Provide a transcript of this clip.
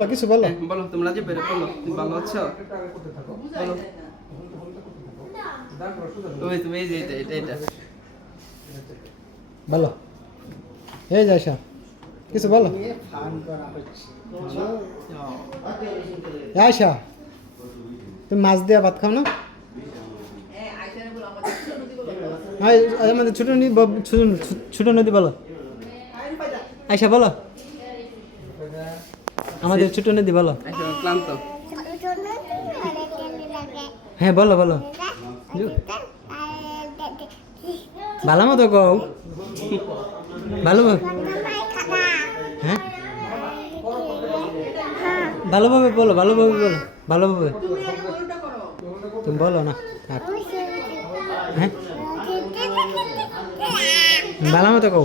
কিছু বলো। বলো তোমরা যে বেরে বলো ভালো আছো বলো ওই তুমি এই যে এটা বলো এই যে আয়শা কিছু বলো। আয়শা তুমি মাছ দিয়ে ভাত খাও না? আমাদের ছোট নদী ছোট নদী বলো। আয়শা বলো আমাদের ছোট নদী বলো। ক্লান্ত হ্যাঁ বলো বলো ভালো মতো কও ভালো হ্যাঁ ভালোভাবে বলো ভালোভাবে বলো ভালোভাবে তুমি বলো না হ্যাঁ ভালো মতো কও।